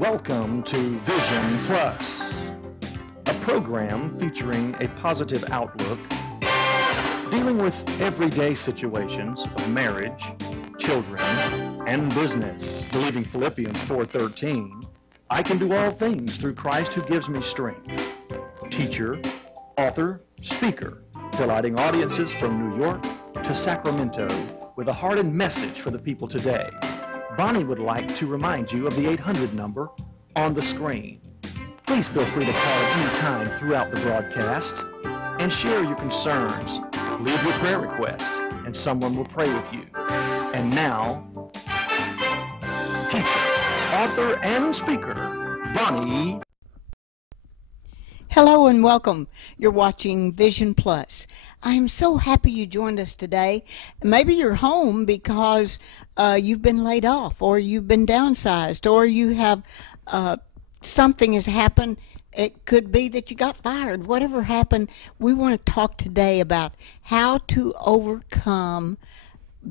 Welcome to Vision Plus, a program featuring a positive outlook, dealing with everyday situations of marriage, children, and business. Believing Philippians 4:13, I can do all things through Christ who gives me strength. Teacher, author, speaker, delighting audiences from New York to Sacramento with a heart and message for the people today. Bonnie would like to remind you of the 800 number on the screen. Please feel free to call at any time throughout the broadcast and share your concerns. Leave your prayer request and someone will pray with you. And now, teacher, author, and speaker, Bonnie. Hello and welcome. You're watching Vision Plus. I'm so happy you joined us today. Maybe you're home because you've been laid off, or you've been downsized, or you have something has happened. It could be that you got fired. Whatever happened, we want to talk today about how to overcome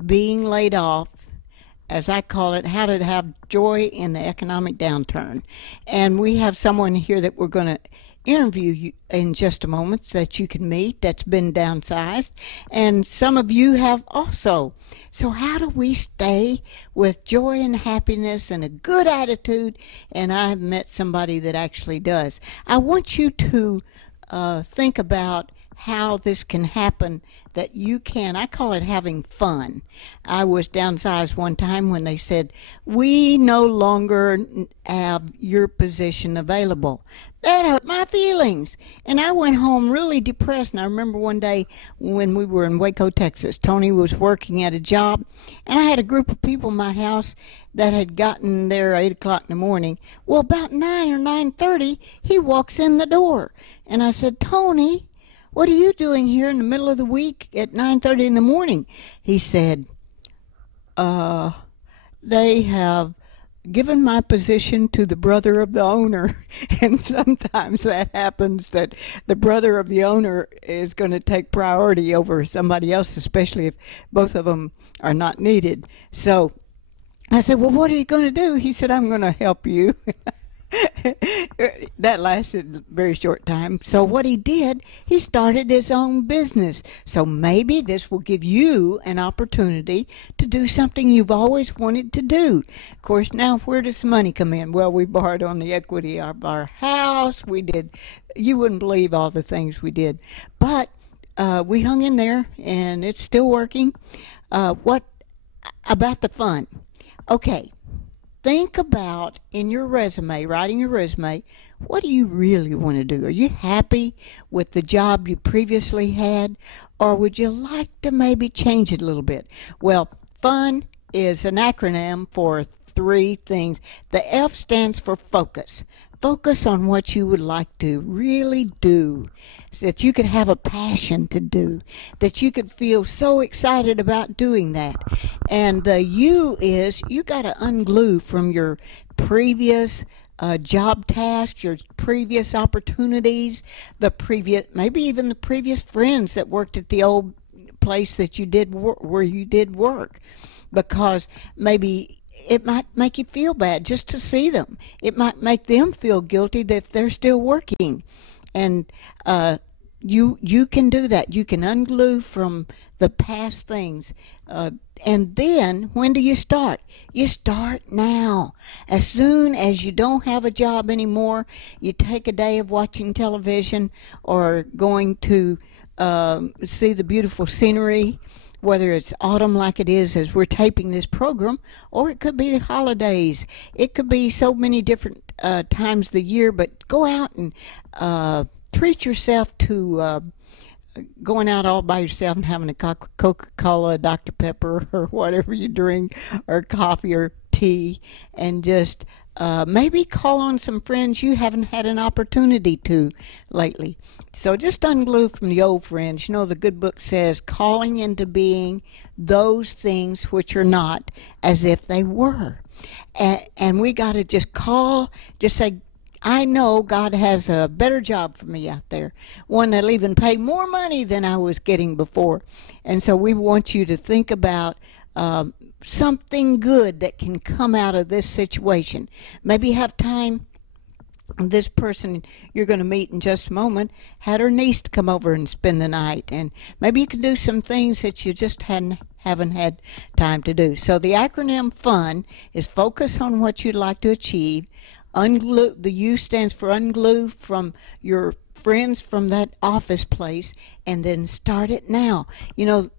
being laid off, as I call it, how to have joy in the economic downturn. And we have someone here that we're going to interview you in just a moment that you can meet that's been downsized, and some of you have also. So how do we stay with joy and happiness and a good attitude? And I've met somebody that actually does. I want you to think about how this can happen, that you can, I call it having fun. I was downsized one time when they said, we no longer have your position available. That hurt my feelings. And I went home really depressed. And I remember one day when we were in Waco, Texas, Tony was working at a job, and I had a group of people in my house that had gotten there 8 o'clock in the morning. Well, about 9 or 9:30, he walks in the door. And I said, Tony, what are you doing here in the middle of the week at 9:30 in the morning? He said, they have given my position to the brother of the owner. And sometimes that happens, that the brother of the owner is going to take priority over somebody else, especially if both of them are not needed. So I said, well, what are you going to do? He said, I'm going to help you. That lasted a very short time. So what he did, he started his own business. So maybe this will give you an opportunity to do something you've always wanted to do. Of course, now where does the money come in? Well, we borrowed on the equity of our house. We did, you wouldn't believe all the things we did. But we hung in there, and it's still working. What about the fun? Okay. Think about in your resume, writing your resume, what do you really want to do? Are you happy with the job you previously had, or would you like to maybe change it a little bit? Well, FUN is an acronym for 3 things. The F stands for focus. Focus on what you would like to really do, so that you could have a passion to do, that you could feel so excited about doing that. And the U is you got to unglue from your previous job tasks, your previous opportunities, maybe even the previous friends that worked at the old place that you did where you did work, because maybe it might make you feel bad just to see them. It might make them feel guilty that if they're still working. And you can do that. You can unglue from the past things. And then, when do you start? You start now. As soon as you don't have a job anymore, you take a day of watching television or going to see the beautiful scenery, whether it's autumn like it is as we're taping this program, or it could be the holidays. It could be so many different times of the year, but go out and treat yourself to going out all by yourself and having a Coca-Cola, Dr. Pepper, or whatever you drink, or coffee or tea, and just maybe call on some friends you haven't had an opportunity to lately. So just unglue from the old friends. You know, the good book says, calling into being those things which are not as if they were. And we got to just say, I know God has a better job for me out there, one that'll even pay more money than I was getting before. And so we want you to think about something good that can come out of this situation. Maybe have time. This person you're going to meet in just a moment had her niece to come over and spend the night, and maybe you can do some things that you just haven't had time to do. So the acronym FUN is focus on what you'd like to achieve. Unglue, the U stands for unglue from your friends from that office place, and then start it now. You know,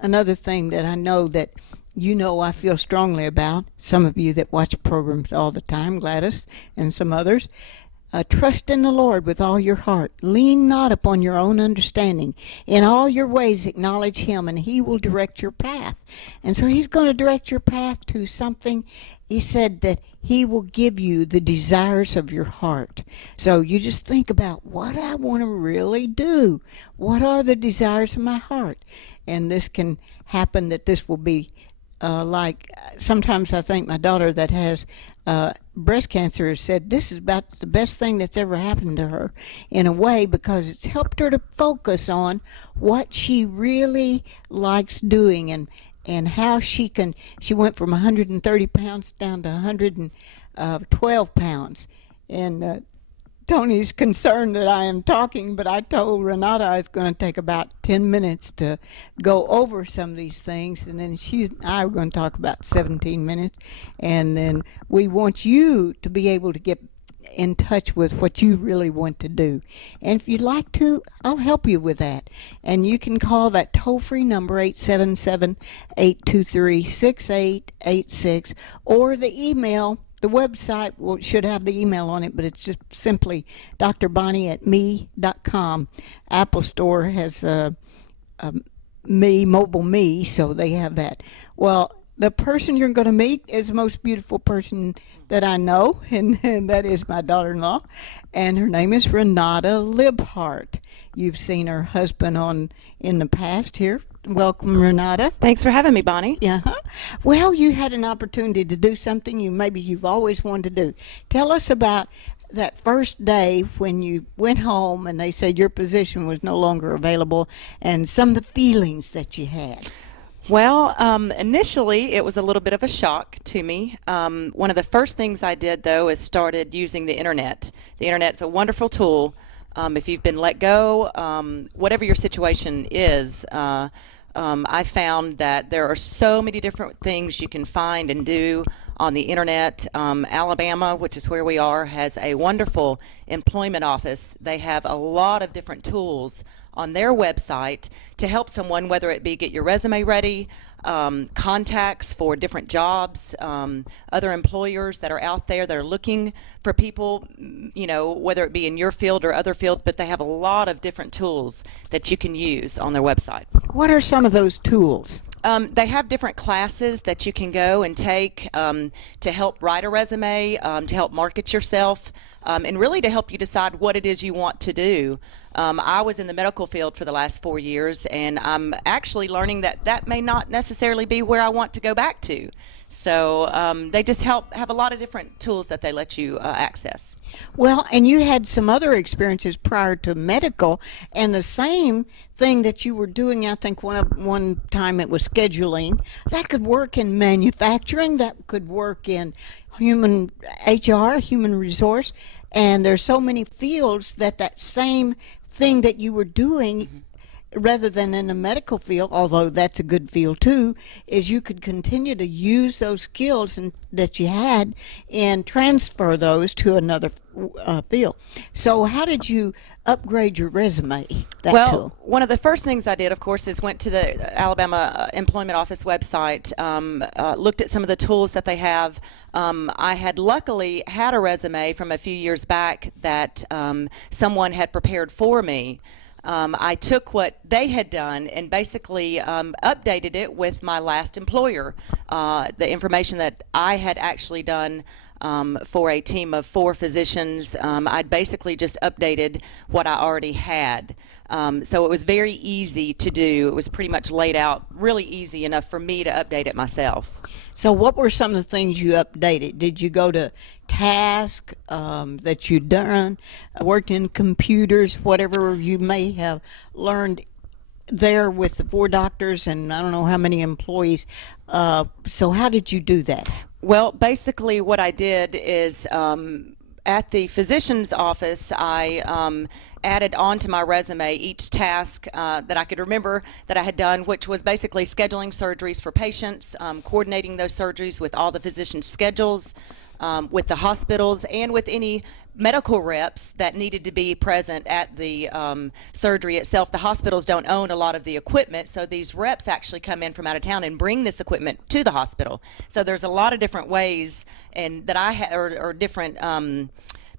another thing that I know that I feel strongly about, some of you that watch programs all the time, Gladys and some others, trust in the Lord with all your heart. Lean not upon your own understanding. In all your ways acknowledge Him, and He will direct your path. And so He's going to direct your path to something. He said that He will give you the desires of your heart. So you just think about what I want to really do. What are the desires of my heart? And this can happen that this will be like sometimes I think my daughter that has breast cancer has said this is about the best thing that's ever happened to her in a way, because it's helped her to focus on what she really likes doing and how she went from 130 pounds down to 112 pounds. And Tony's concerned that I am talking, but I told Renata I was going to take about 10 minutes to go over some of these things, and then she and I were going to talk about 17 minutes, and then we want you to be able to get in touch with what you really want to do. And if you'd like to, I'll help you with that. And you can call that toll-free number, 877-823-6886, or the email. The website should have the email on it, but it's just simply drbonnie@me.com. Apple Store has mobile me, so they have that. Well, the person you're going to meet is the most beautiful person that I know, and that is my daughter-in-law, and her name is Renata Libhart. You've seen her husband in the past here. Welcome, Renata. Thanks for having me, Bonnie. Uh-huh. Well, you had an opportunity to do something you've always wanted to do. Tell us about that first day when you went home and they said your position was no longer available, and some of the feelings that you had. Well, initially it was a little bit of a shock to me. One of the first things I did, though, is started using the internet. The internet's a wonderful tool. If you've been let go, whatever your situation is, I found that there are so many different things you can find and do on the internet. Alabama, which is where we are, has a wonderful employment office. They have a lot of different tools on their website to help someone, whether it be get your resume ready, contacts for different jobs, other employers that are out there that are looking for people, whether it be in your field or other fields, but they have a lot of different tools that you can use on their website. What are some of those tools? They have different classes that you can go and take to help write a resume, to help market yourself, and really to help you decide what it is you want to do. I was in the medical field for the last 4 years, and I'm actually learning that may not necessarily be where I want to go back to. So they just have a lot of different tools that they let you access. Well, and you had some other experiences prior to medical, and the same thing that you were doing, I think one time it was scheduling. That could work in manufacturing, that could work in human HR, human resource, and there's so many fields that same thing that you were doing, rather than in the medical field, although that's a good field too, is you could continue to use those skills that you had and transfer those to another field. So how did you upgrade your resume? Well, one of the first things I did, of course, is went to the Alabama Employment Office website, looked at some of the tools that they have. I had luckily had a resume from a few years back that someone had prepared for me. I took what they had done and basically updated it with my last employer, the information that I had actually done for a team of 4 physicians. I'd basically just updated what I already had. So it was very easy to do. It was pretty much laid out really easy enough for me to update it myself. So what were some of the things you updated? Did you go to task that you'd done, worked in computers, whatever you may have learned there with the 4 doctors and I don't know how many employees. So how did you do that? Well, basically what I did is at the physician's office, I added onto my resume each task that I could remember that I had done, which was basically scheduling surgeries for patients, coordinating those surgeries with all the physicians' schedules, with the hospitals, and with any medical reps that needed to be present at the surgery itself. The hospitals don't own a lot of the equipment, so these reps actually come in from out of town and bring this equipment to the hospital. So there's a lot of different ways and that I had, or different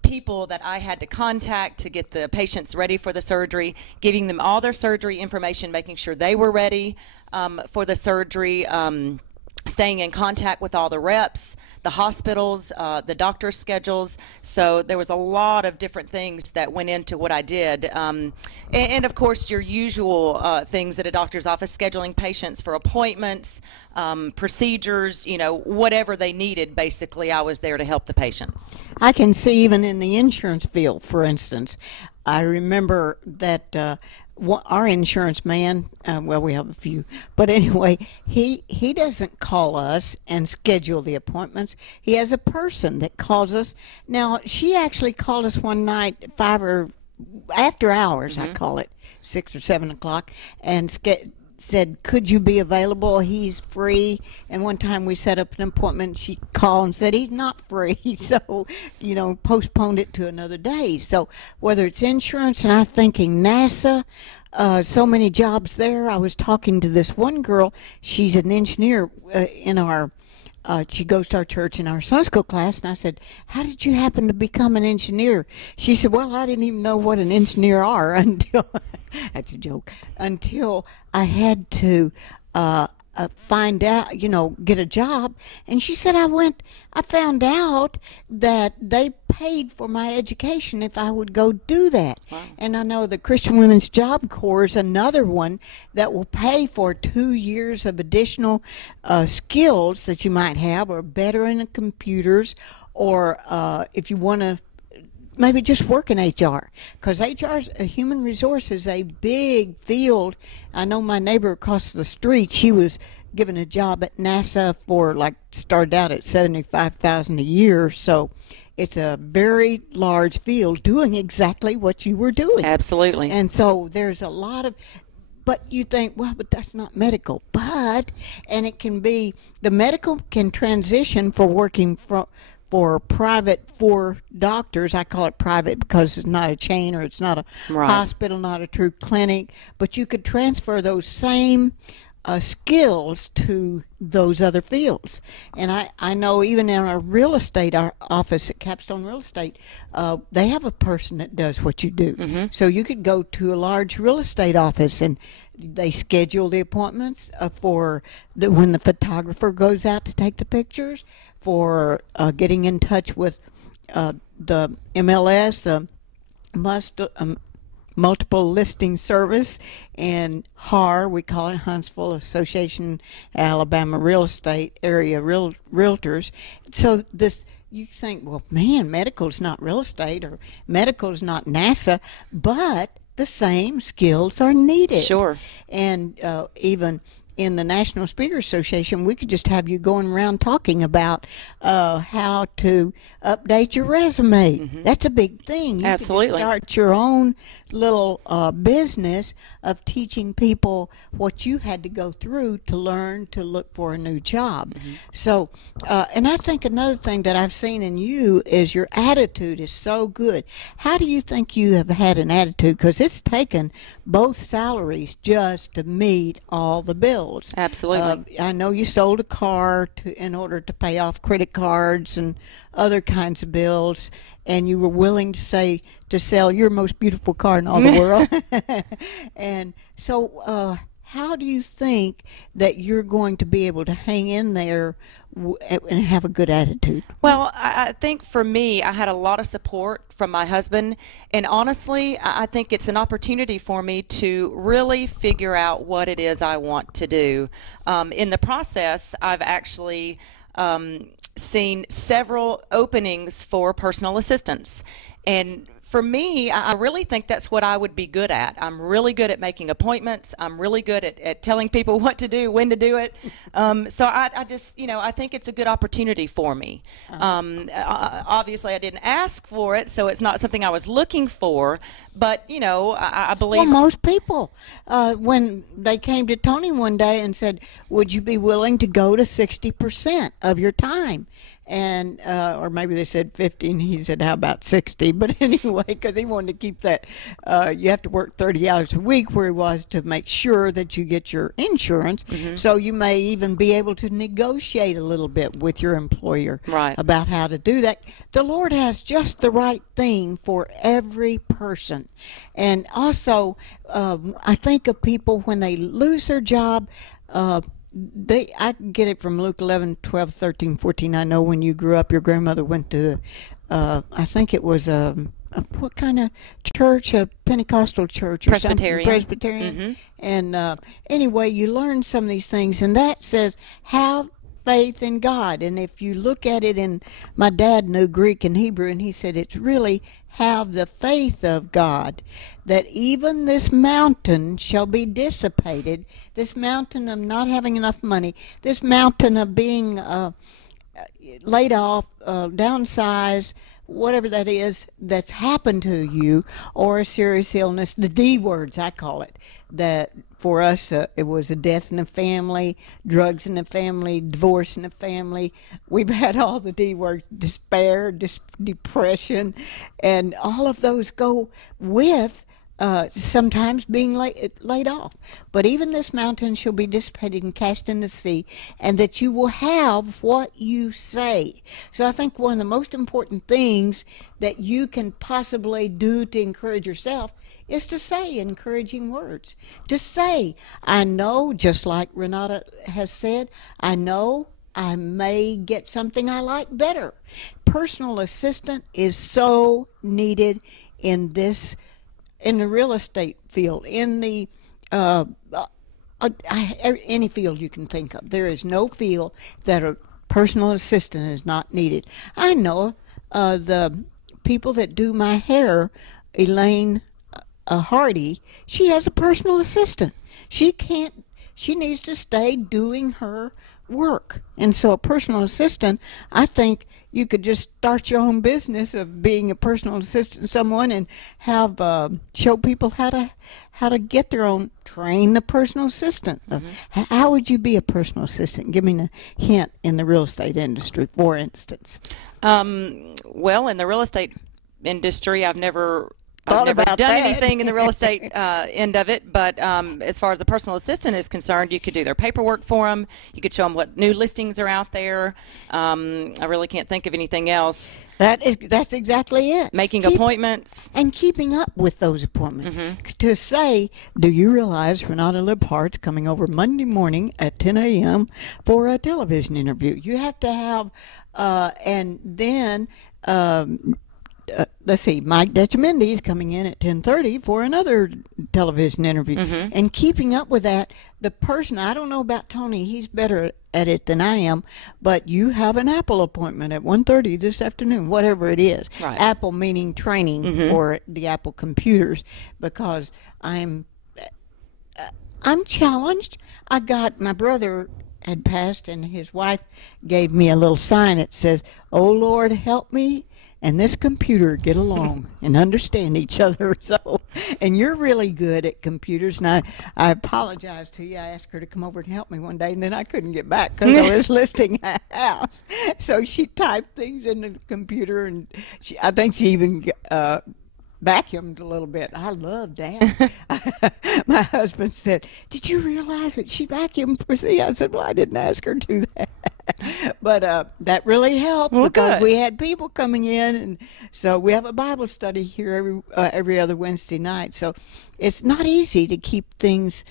people that I had to contact to get the patients ready for the surgery, giving them all their surgery information, making sure they were ready for the surgery, staying in contact with all the reps, the hospitals, the doctor's schedules. So there was a lot of different things that went into what I did. And of course, your usual things at a doctor's office, scheduling patients for appointments, procedures, whatever they needed, basically, I was there to help the patients. I can see even in the insurance field, for instance, I remember that our insurance man, well, we have a few, but anyway, he doesn't call us and schedule the appointments. He has a person that calls us. Now, she actually called us one night, 5 or after hours, I call it, 6 or 7 o'clock, and said, could you be available? He's free. And one time we set up an appointment. She called and said he's not free. So, postponed it to another day. So whether it's insurance, and I'm thinking NASA, so many jobs there. I was talking to this one girl. She's an engineer in our she goes to our church in our Sunday school class, and I said, how did you happen to become an engineer? She said, well, I didn't even know what an engineer are until, that's a joke, until I had to find out, get a job. And she said, I found out that they paid for my education if I would go do that. Wow. And I know the Christian Women's Job Corps is another one that will pay for 2 years of additional skills that you might have, or better in the computers, or if you want to maybe just work in HR, because HR, human resources, is a big field. I know my neighbor across the street, she was given a job at NASA for, started out at $75,000 a year, so it's a very large field doing exactly what you were doing. Absolutely. And so there's a lot of, but you think, well, but that's not medical. And it can be, the medical can transition for working for doctors. I call it private because it's not a chain, or it's not a hospital, not a true clinic, but you could transfer those same skills to those other fields. And I know even in our real estate, our office at Capstone Real Estate, they have a person that does what you do. Mm-hmm. So you could go to a large real estate office and they schedule the appointments for when the photographer goes out to take the pictures, for getting in touch with the MLS, the Multiple Listing Service, and HAR, we call it Huntsville Association Alabama Real Estate Area Realtors. So you think, well, man, medical's not real estate, or medical's not NASA, but the same skills are needed. Sure. And even in the National Speakers Association, we could just have you going around talking about how to update your resume. Mm-hmm. That's a big thing. You Absolutely. Could start your own little business of teaching people what you had to go through to learn to look for a new job. Mm-hmm. So, and I think another thing that I've seen in you is your attitude is so good. How do you think you have had an attitude? Because it's taken both salaries just to meet all the bills. Absolutely. I know you sold a car in order to pay off credit cards and other kinds of bills, and you were willing to sell your most beautiful car in all the world. And so how do you think that you're going to be able to hang in there and have a good attitude? Well, I think for me, I had a lot of support from my husband, and honestly, I think it's an opportunity for me to really figure out what it is I want to do. In the process, I've actually seen several openings for personal assistants, and For me, I really think that's what I would be good at. I'm really good at making appointments. I'm really good at telling people what to do, when to do it. So I just, I think it's a good opportunity for me. Obviously, I didn't ask for it, so it's not something I was looking for. But, I believe... Well, most people, when they came to Tony one day and said, would you be willing to go to 60% of your time? And or maybe they said 50, and he said, how about 60? But anyway, because he wanted to keep that, you have to work 30 hours a week, where he was to make sure that you get your insurance. So you may even be able to negotiate a little bit with your employer about how to do that. The Lord has just the right thing for every person. And also, I think of people when they lose their job, I get it from Luke 11, 12, 13, 14. I know when you grew up, your grandmother went to, I think it was what kind of church? A Pentecostal church or Presbyterian. Something? Presbyterian. And anyway, you learn some of these things, and that says, have faith in God. And if you look at it my dad knew Greek and Hebrew, and he said it's really have the faith of God, that even this mountain shall be dissipated, this mountain of not having enough money, this mountain of being laid off, downsized, whatever that is that's happened to you, or a serious illness, the D words, I call it, that for us it was a death in the family, drugs in the family, divorce in the family. We've had all the D words, despair, depression, and all of those go with sometimes being laid off. But even this mountain shall be dissipated and cast in the sea, and that you will have what you say. So I think one of the most important things that you can possibly do to encourage yourself is to say encouraging words. To say, I know, just like Renata has said, I know I may get something I like better. Personal assistant is so needed in the real estate field, in the any field you can think of. There is no field that a personal assistant is not needed. I know the people that do my hair, Elaine Hardy, she has a personal assistant. She needs to stay doing her work. And so a personal assistant, I think you could just start your own business of being a personal assistant to someone and have show people how to get their own, train the personal assistant. How would you be a personal assistant? Give me a hint in the real estate industry, for instance. Well, in the real estate industry, I've never done anything in the real estate end of it, but as far as a personal assistant is concerned, you could do their paperwork for them. You could show them what new listings are out there. I really can't think of anything else. That's exactly it. Making appointments. And keeping up with those appointments. To say, do you realize Renata Libhart's coming over Monday morning at 10 a.m. for a television interview? You have to have, and then... let's see, Mike Detrimendy is coming in at 10:30 for another television interview. And keeping up with that, the person, I don't know about Tony, he's better at it than I am, but you have an Apple appointment at 1:30 this afternoon, whatever it is. Apple meaning training for the Apple computers, because I'm challenged. I got, my brother had passed, and his wife gave me a little sign that says, "Oh Lord, help me and this computer get along and understand each other." So, and you're really good at computers, and I apologize to you. I asked her to come over and help me one day, and then I couldn't get back because I was listing a house. So she typed things into the computer, and I think she even vacuumed a little bit. I love that. My husband said, "Did you realize that she vacuumed for thee?" I said, "Well, I didn't ask her to do that." But that really helped, because we had people coming in, and so we have a Bible study here every other Wednesday night. So it's not easy to keep things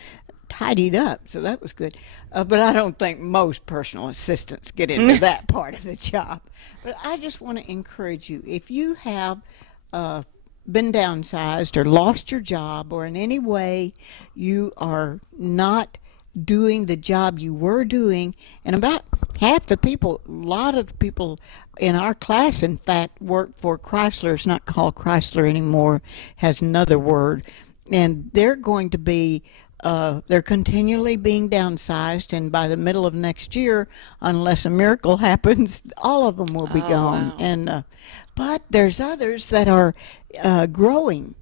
tidied up, so that was good. But I don't think most personal assistants get into that part of the job. But I just want to encourage you, if you have been downsized or lost your job, or in any way you are not doing the job you were doing, and about half the people, a lot of the people in our class, in fact, work for Chrysler. It's not called Chrysler anymore, has another word. And they're going to be, they're continually being downsized, and by the middle of next year, unless a miracle happens, all of them will be gone. Wow. And but there's others that are growing.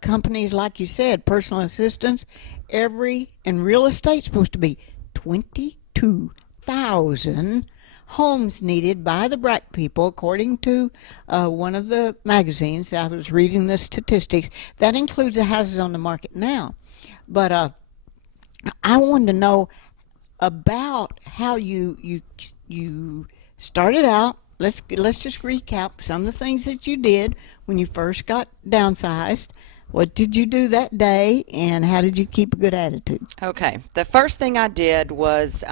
Companies, like you said, personal assistants, and real estate's supposed to be 22,000 homes needed by the black people, according to one of the magazines. I was reading the statistics. That includes the houses on the market now. But I wanted to know about how you started out. Let's just recap some of the things that you did when you first got downsized. What did you do that day, and how did you keep a good attitude? Okay. The first thing I did was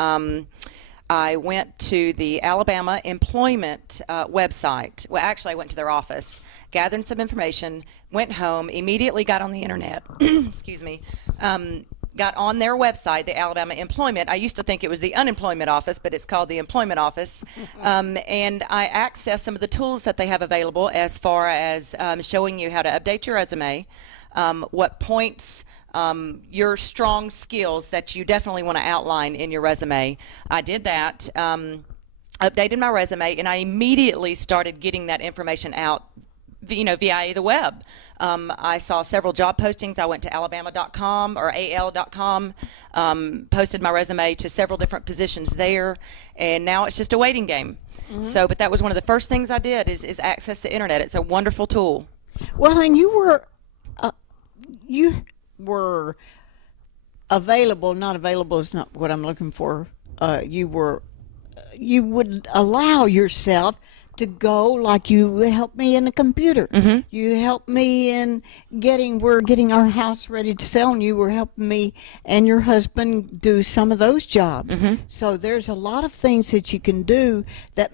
I went to the Alabama employment website. Well, actually, I went to their office, gathered some information, went home, immediately got on the internet. Excuse me. Got on their website, the Alabama Employment. I used to think it was the Unemployment Office, but it's called the Employment Office. And I accessed some of the tools that they have available as far as showing you how to update your resume, what points, your strong skills that you definitely want to outline in your resume. I did that, updated my resume, and I immediately started getting that information out via the web. I saw several job postings. I went to alabama.com or al.com, posted my resume to several different positions there, and now it's just a waiting game. Mm-hmm. So, but that was one of the first things I did is access the internet. It's a wonderful tool. Well, and you were available. Not available is not what I'm looking for. You would allow yourself to go, like you helped me in the computer. Mm-hmm. You helped me in we're getting our house ready to sell, and you were helping me and your husband do some of those jobs. Mm-hmm. So there's a lot of things that you can do that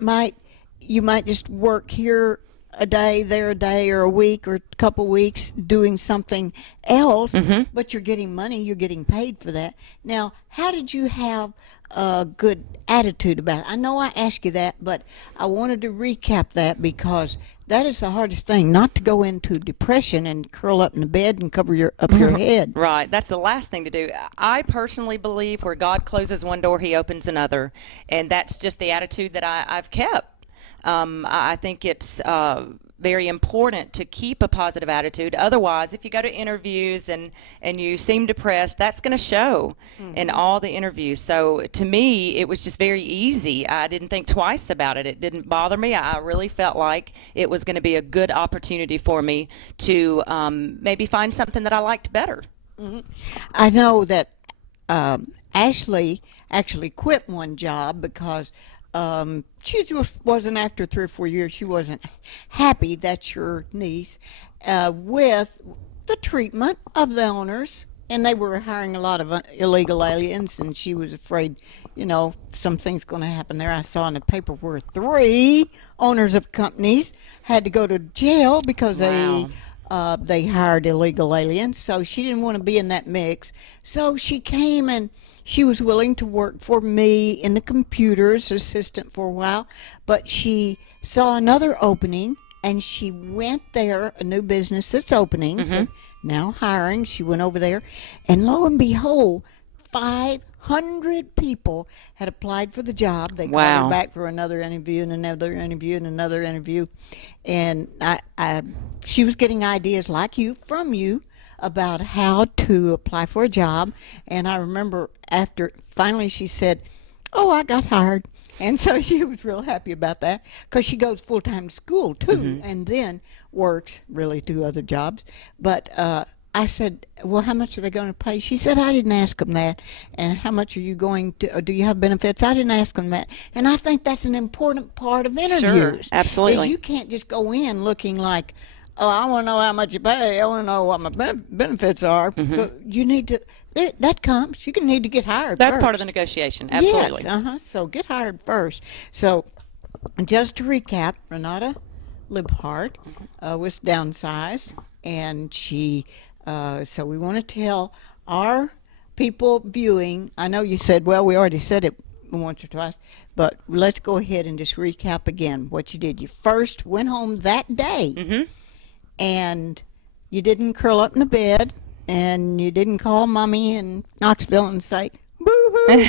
you might just work here a day, there a day, or a week, or a couple weeks doing something else, mm-hmm. but you're getting money, you're getting paid for that. Now, how did you have a good attitude about it? I know I asked you that, but I wanted to recap that, because that is the hardest thing, not to go into depression and curl up in the bed and cover your head. Right. That's the last thing to do. I personally believe where God closes one door, he opens another, and that's just the attitude that I've kept. I think it's very important to keep a positive attitude. Otherwise, if you go to interviews and you seem depressed, that's going to show mm-hmm. in all the interviews. So to me, it was just very easy. I didn't think twice about it. It didn't bother me. I really felt like it was going to be a good opportunity for me to maybe find something that I liked better. Mm-hmm. I know that Ashley actually quit one job because she wasn't, after 3 or 4 years, she wasn't happy, that's your niece, with the treatment of the owners. And they were hiring a lot of illegal aliens, and she was afraid, something's going to happen there. I saw in the paper where 3 owners of companies had to go to jail because wow. They hired illegal aliens. So she didn't want to be in that mix. So she came, and she was willing to work for me in the computers assistant for a while, but she saw another opening, and she went there, a new business that's opening, mm-hmm. so now hiring. She went over there, and lo and behold, 500 people had applied for the job. They wow. called her back for another interview and another interview and another interview, and she was getting ideas from you about how to apply for a job. And I remember after finally she said, "Oh, I got hired." And so she was real happy about that, because she goes full-time to school too, mm-hmm. and then works really 2 other jobs. But I said, "Well, how much are they going to pay?" She said, "I didn't ask them that." "And how much are you going to, do you have benefits?" "I didn't ask them that." And I think that's an important part of interviews. Sure, absolutely. Is you can't just go in looking like, "Oh, I want to know how much you pay. I want to know what my benefits are." Mm-hmm. But you need to, that comes, you need to get hired That's first. part of the negotiation, absolutely. Yes, so get hired first. So just to recap, Renata Libhart was downsized, and she, so we want to tell our people viewing, I know you said, well, we already said it once or twice. But let's go ahead and just recap again what you did. You first went home that day, and you didn't curl up in the bed, and you didn't call Mommy in Knoxville and say, boo-hoo.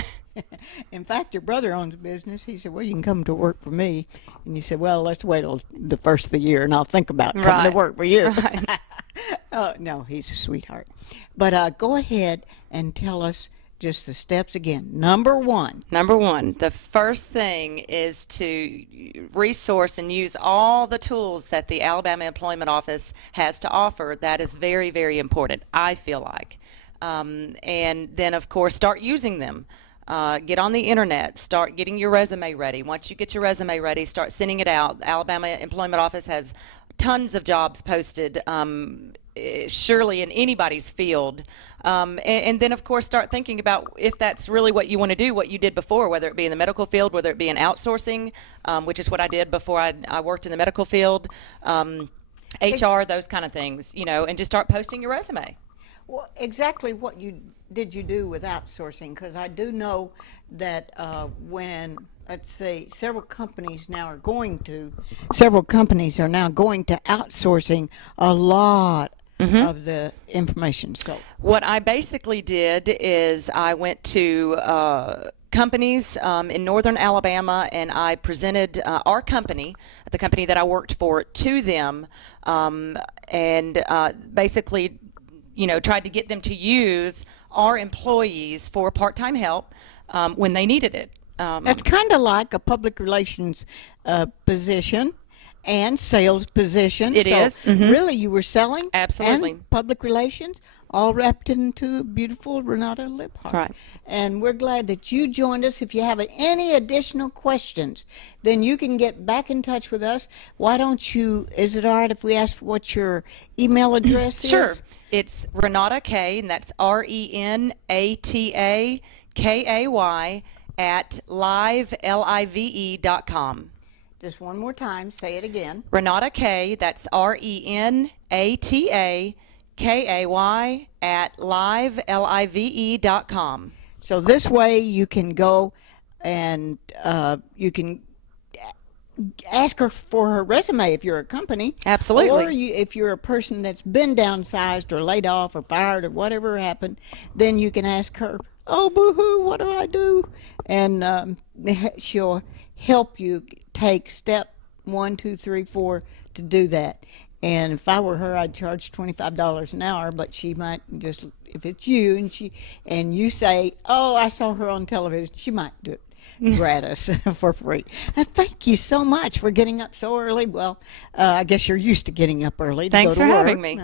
In fact, your brother owns a business. He said, well, you can come to work for me. And you said, well, let's wait till the first of the year, and I'll think about coming to work for you. Right. No, he's a sweetheart. But go ahead and tell us just the steps again. Number one, the first thing is to resource and use all the tools that the Alabama Employment Office has to offer. That is very, very important, I feel like. And then, of course, start using them. Get on the internet, start getting your resume ready. Once you get your resume ready, start sending it out. The Alabama Employment Office has tons of jobs posted, surely in anybody's field. And then, of course, start thinking about if that's really what you want to do, what you did before, whether it be in the medical field, whether it be in outsourcing, which is what I did before I worked in the medical field, HR, those kind of things, and just start posting your resume. Well, exactly what did you do with outsourcing? Because I do know that when, let's say, several companies are now going to outsourcing a lot of the information. So what I basically did is I went to companies in northern Alabama, and I presented our company, the company that I worked for, to them, and basically tried to get them to use our employees for part-time help when they needed it. That's kind of like a public relations position and sales position. It is. Really, you were selling Absolutely. And public relations, all wrapped into beautiful Renata Libhart. Right. And we're glad that you joined us. If you have any additional questions, then you can get back in touch with us. Why don't you, is it all right if we ask what your email address is? Sure. It's Renata Kay, and that's RenataKay at live.com. Just one more time. Say it again. Renata Kay, that's RenataKay at live.com. So this way you can go and you can ask her for her resume if you're a company. Absolutely. Or if you're a person that's been downsized or laid off or fired or whatever happened, then you can ask her, oh, boo-hoo, what do I do? And she'll help you take step 1, 2, 3, 4 to do that. And if I were her, I'd charge $25 an hour, but she might just, if it's you and you say, oh, I saw her on television, she might do it gratis for free. Thank you so much for getting up so early. Well, I guess you're used to getting up early to Thanks go to for work. having me.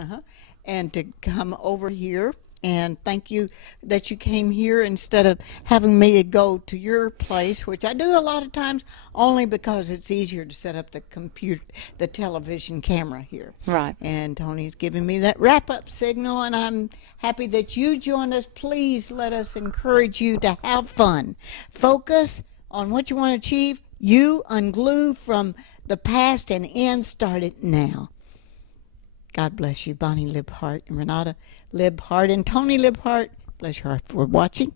And to come over here. And thank you that you came here instead of having me to go to your place, which I do a lot of times only because it's easier to set up the television camera here. Right. And Tony's giving me that wrap-up signal, and I'm happy that you joined us. Please let us encourage you to have fun. Focus on what you want to achieve. You unglue from the past and start it now. God bless you, Bonnie Libhart and Renata Libhart and Tony Libhart. Bless your heart for watching.